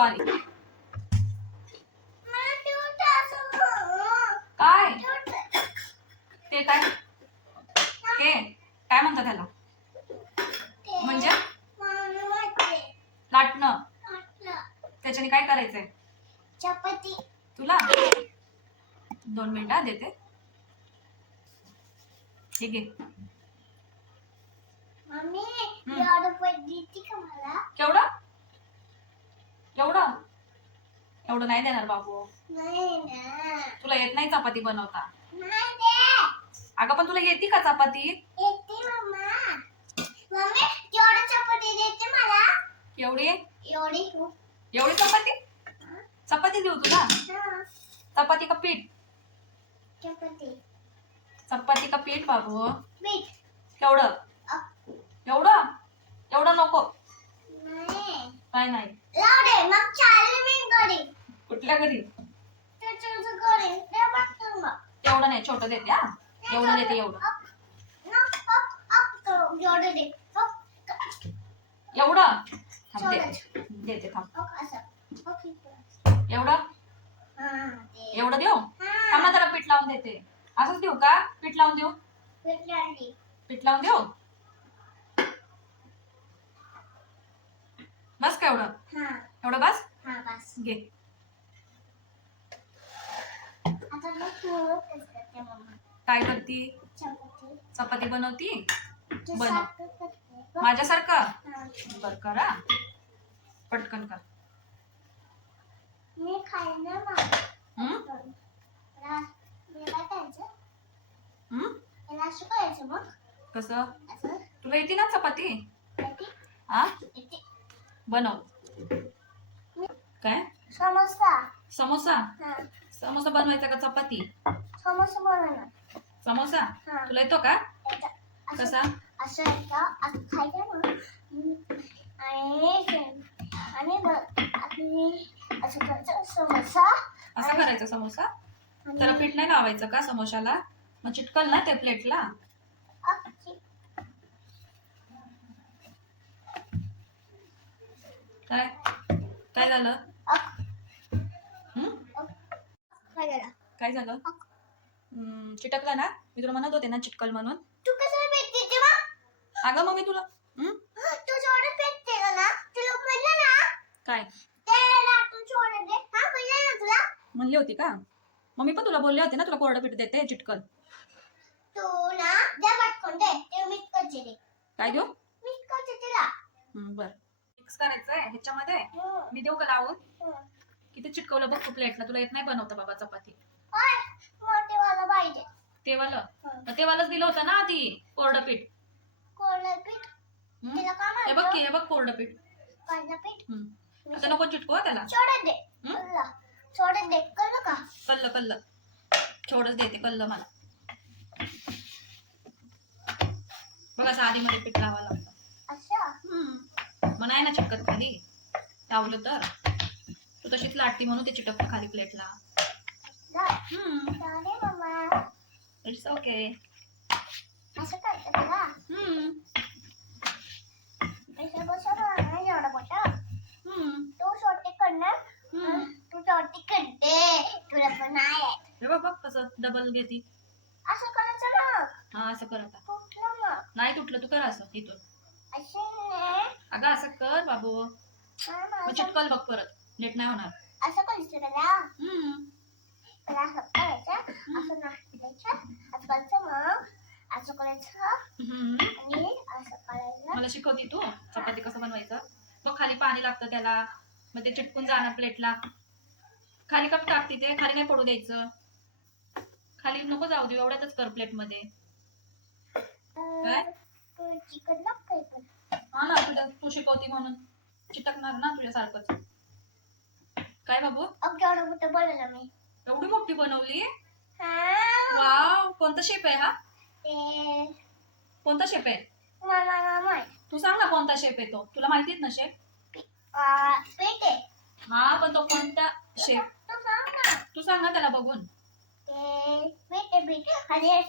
Sorry. काय ते काय हे काय म्हणतात त्याला? म्हणजे लाटणं. त्याच्याने काय करायचंय चपाती? तुला 2 मिनिटं देते. ठीक आहे. मम्मी एवढं पण देते का मला? केवढं एवढं एवढं नाही देणार बाबू. नाही ना. तुला येत नाही चपाती बनवता? नाही दे. अगं पण तुला येते का चपाती? येते मम्मा. मम्मी एवढं चपाती देते मला? एवढी एवढी खूप. एवढी चपाती? चपाती देऊ तुला? चपाती का पीठ? चपाती. चपाती का पीठ बाबू? पीठ. केवढं एवढं एवढं नको. नाही. काय नाही. लाव दे मग चालले मी घरी. कुठल्या घरी? त्याच्या घरी. ते बघतो मग. एवढं नाही, छोटं देते. हा एवढं देते. एवढं एवढं दे. एवढं थांब देते थांब. एवढं एवढं देऊ? थांब ना, त्याला पीठ लावून देते. असंच देऊ का? पीठ लावून देऊ? पीठ लावून देऊ? बस का एवढं? एवढं बस? बस. घे. आता मग तू करते मम्मा. काय करती? चपाती. चपाती बनवती? तू बनव. सारखं करते. माझ्यासारखं बर करा. पटकन कर. मी खाईन ना मग. हम्म मी काय खायचं? हम्म याला असं करायचं मग? कसं? असं? तुला येते ना चपाती? येते? हा येते. बनव. काय? समोसा. समोसा? हा. समोसा बनवायचा का चपाती? समोसा बनवणार. समोसा हा. तुला येतो का? असं कसा? असं असं खायचं ना. आणि असं करायचं समोसा. असा करायचा समोसा? त्याला पीठ नाही लावायचं का समोशाला? मग चिटकल ना ते प्लेटला. काय काय झालं? काय झालं? चिटकलं ना? मी तुला म्हणत होते ना चिटकल म्हणून. तू कसं भेटते मग? अगं मग मी तुला तू जोडत भेटते ना? तुला म्हणलं ना? काय तू जोडत दे. हा म्हणलं ना तुला? म्हणली होती का? मग मी पण तुला बोलले होते ना तुला कोरडं पीठ देते चिटकल. तू ना दे पटकन दे. ते मिक्स करते दे. काय देऊ? मिक्स करते तिला. बर मिक्स करायचंय ह्याच्यामध्ये. मी देऊ का लावून? किती चिटकवलं बघ तू प्लेटला. तुला येत नाही बनवता बाबा चपाती. मोठेवाला पाहिजे. ते वालच दिलं होतं ना आधी कोरडं पीठ. कोरडं पीठ? तिला काय हे बघ की, हे बघ कोरडं पीठ. कोरडं पीठ? आता नको चिटकू त्याला. सोडत दे. सोडत दे. कळलं का? कल्ल छोडच देते कल्ल मला. बघ असं आधी मध्ये पीठ लावावं लागतं. अच्छा. मग नाही ना चिटकत खाली लावलं तर. तू तशीच लाटती म्हणून ते चिटकतं खाली प्लेटला. चालेल मम्मा. It's okay. असं करते तुला? असं बसवलं ना एवढं मोठं. तू छोटी करणार. तू छोटी करते. तुला पण नाही येत. हे बघ कसं डबल घेती. असं करायचं ना. हा असं कर आता. कुठलं मग? नाही तुटलं तू कर असं इथून. असं नाही. अगं असं कर बाबू. मग चिटकल बघ परत. नीट नाही होणार. असं करायचं त्याला. त्याला असं करायचं. असं नाचायचं. असं करायचं मग. असं करायचं. आणि असं करायचं. मला शिकवती तू चपाती कसं बनवायचं. मग खाली पाणी लागतं त्याला. मग ते चिटकून जाणार प्लेटला. खाली कप टाकते ते. खाली नाही पडू द्यायचं. खाली नको जाऊ दे. एवढ्यातच कर प्लेट मध्ये. काय चिकन लागतंय पण. हा ना तू शिकवती म्हणून चिटकणार ना तुझ्यासारखंच. काय बाबू? एवढं मोठं बनवलं मी. एवढी मोठी बनवली? वाव. कोणता शेप आहे हा? कोणता शेप आहे? तू सांग ना कोणता शेप आहे तो. तुला माहितीच ना शेप. पेट आहे. हा पण तो कोणता शेप? तू सांग ना त्याला बघून. आणि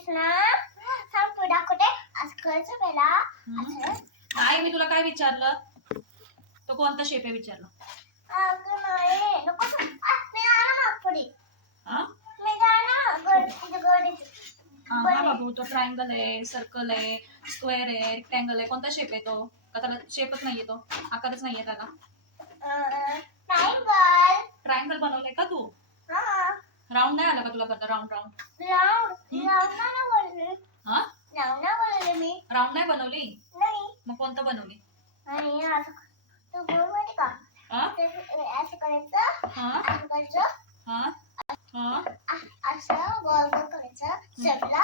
सांगतो दाखवते. असं करायचं पहिला. नाही मी तुला काय विचारलं? तो कोणता शेप आहे विचारलं. अगं नाही नको मी जाणार पुढे हा मी जाणार गड हा बाबू, तो ट्रायंगल आहे, सर्कल आहे, स्क्वेअर आहे, रेक्टँगल आहे, कोणता शेप आहे तो? का त्याला शेपच नाहीये, तो आकारच नाहीये त्याला? ट्रायंगल ट्रायंगल बनवलंय का तू? हा राऊंड नाही आला का तुला करता? राऊंड राऊंड राऊंड ना बोलले हा राऊंड ना बोलले मी राऊंड नाही बनवली, नाही मग कोणतं बनवली? आणि असं तू बोल माहिती का हा असं करायचं हा असं करायचं हा हा असं गोल गोल करायचं शेपला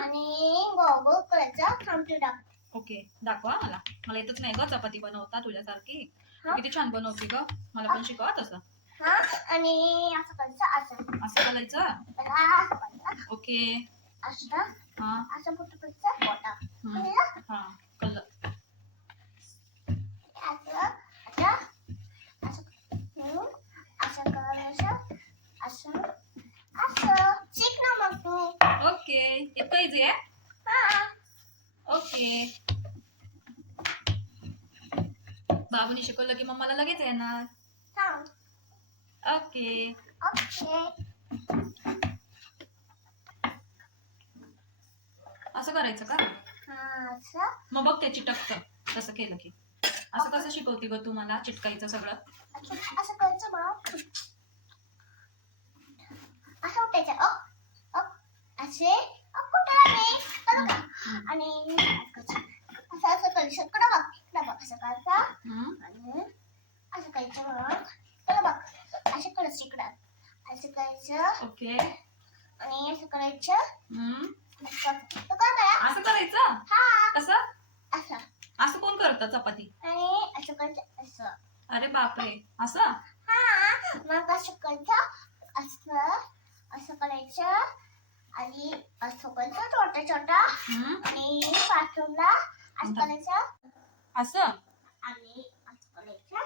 आणि गोल गोल करायचं थांबतो टाक ओके, दाखवा मला. मला येतच नाही ग चपाती बनवता तुझ्यासारखी. तू किती छान बनवते ग, मला पण शिकवा तसं. हा आणि असं करायचं असं असं करायचं? असं करायचं ओके. असं हा असं मोठं करायचं मोठा हा कळलं. असं असं असं असं करायचं असं असं शिक ना मग तू ओके, इतकं इझी आहे? हा ओके. बाबूनी शिकवलं की मग मला लगेच येणार. थांब ओके. ओके असं करायचं का? हा असं मग बघ ते चिटकतं तसं केलं की. असं कसं शिकवती ग तू मला चिटकायचं सगळं? असं करायचं मग असं उठायचं असे कुठे आले बघा आणि असं असं करायचं इकडं बघ असं करायचं आणि असं करायचं मग इकडं बघ असं करायचं इकडं असं करायचं ओके. आणि असं करायचं असं करायचं? हा कसं? असं असं कोण करतं चपाती? आणि असं करायचं असं अरे बापरे, असं? हा मग असं करायचं असं असं करायचं आणि असं करायचं छोटा छोटा आणि बाथरूमला असं करायचं असं आणि असं करायचं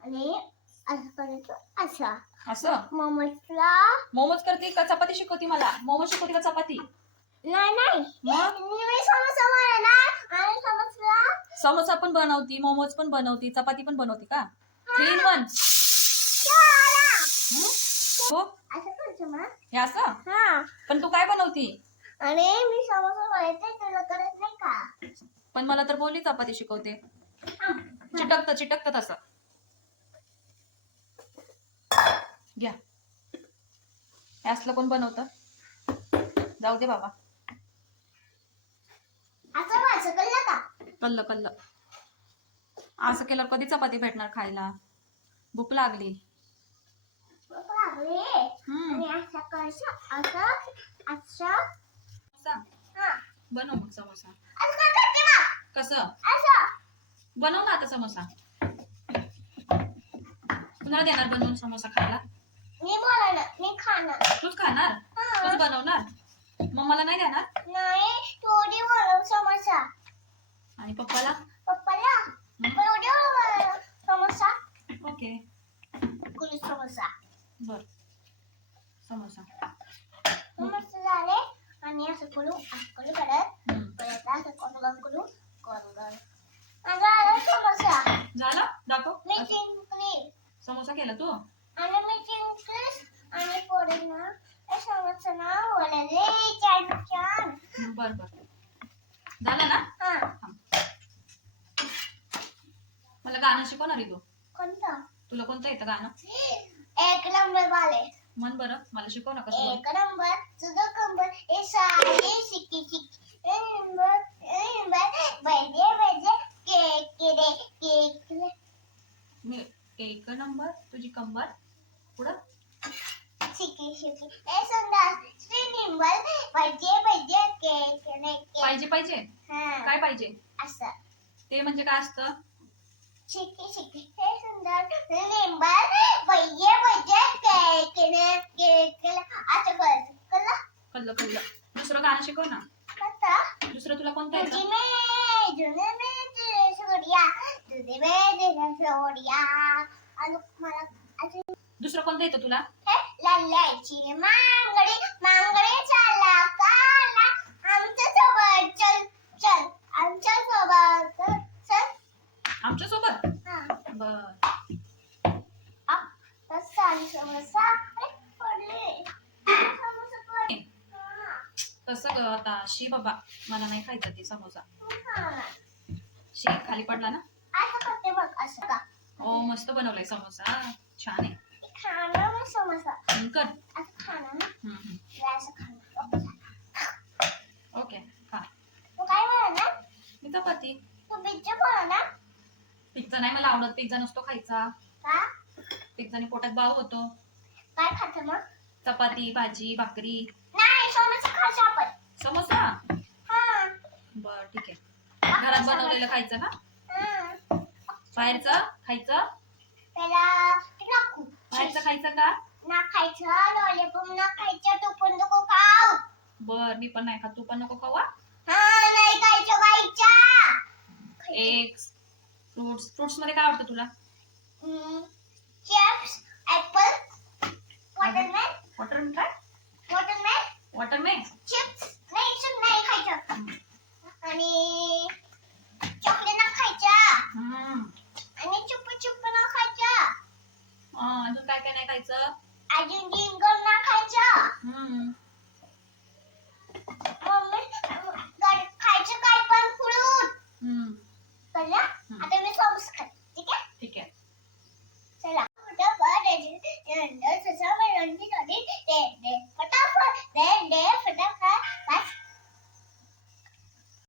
आणि असं करायचं असं असं मोमोजला मोमोज करते का चपाती शिकवती मला? मोमोज शिकवते का चपाती? नाही मग मी समोसा बनवणार आणि समोसा समोसा पण बनवती, मोमोज पण बनवती, चपाती पण बनवती का? 3 in 1. हो, असं करायचं मग हे असं? हा पण तू काय बनवती? आणि मी समोसा बनवते तुला करत नाही का पण मला तर बोलली चपाती शिकवते. चिटकतं तसं. घ्या, हे असलं कोण बनवतं? जाऊ दे बाबा. असं कळलं का कल्लं असं केलं कधी चपाती भेटणार खायला? भूक लागली. आणि असं करायचं असं समोसा हा बनव मग समोसा. असं करते मग कसं? असं बनव ना आता समोसा. कुणाला देणार बनवून समोसा खायला? मी बोलणार मी खाणार तूच खाणार? तूच बनवणार? मग मला नाही देणार? नाही थोडी बनव समोसा आणि पप्पाला? पप्पाला थोडी बनव समोसा ओके, कुणी समोसा बर. समोसा समोसा झाले आणि असं करू करत असं करू माझा समोसा झालं? दाखव. मी जिंकली समोसा केला तू? आणि मी जिंकलीस आणि पुढे ना हे समोसा ना बोलायले छान बर झालं ना? हा मला गाणं शिकवणार आहे तू? कोणतं तुला कोणतं येतं गाणं? एक नंबर वाले म्हण बरं, मला शिकव ना कसं. एक नंबर तुझं कंबर हे सारे शिकी एक नंबर बैजे केक मी एक नंबर तुझी कंबर पुढं शिकी हे सुंदर श्री निंबल बैजे केक पाहिजे. काय पाहिजे? असं ते म्हणजे काय असतं? शिकी हे सुंदर निंबल बैजे केक असं करायचं कल्लं. दुसरं गाणं शिकव ना. दुसरं तुला कोणतं येतं? दुसरं कोणतं येतं तुला? लल्ल्याची मांगडी चालला काला आमच्या सोबत चल आमच्या सोबत चल आमच्या सोबत? हा बर. शी बाबा, मला नाही खायचं ते समोसा. हा. शी खाली पडला ना. असं करते बघ, असं का? हो, मस्त बनवलाय समोसा, छान आहे. खाणं मग समोसा. कर. असं खाणं ना. हम्म. हे असं खाणं. ओके, खा. तू काय बनवणार? मी चपाती. तू पिझ्झा बनवणार? पिझ्झा नाही मला आवडत, पिझ्झा नसतो खायचा. का? पिझ्झाने पोटात बाव होतो. काय खातं मग? चपाती, भाजी, भाकरी. नाही, समोसा खायचा आपण. समोसा. हा. बर, ठीक आहे. घरात बनवलेलं खायचं ना. हा. बाहेरचं खायचं. त्याला टाकू. बाहेरचं खायचं का. ना खायचं, लॉलीपॉप ना खायचं, तू पण नको खाऊ. बर, मी पण नाही खात, तू पण नको खावा. हा, नाही खायचं, खायचं. एग्स, फ्रुट्स मध्ये काय आवडतं तुला. Chips, apple, watermelon. वॉटरमेलन काय. वॉटरमेलन. वॉटरमेलन. चिप्स नाही खायचं. आणि चॉकलेट ना खायचं. आणि चुप ना खायचं. अजून काय काय नाही खायचं. अजून जिंगर ना खायचं. मम्मी खायचं काय पण फ्रूट. कळलं?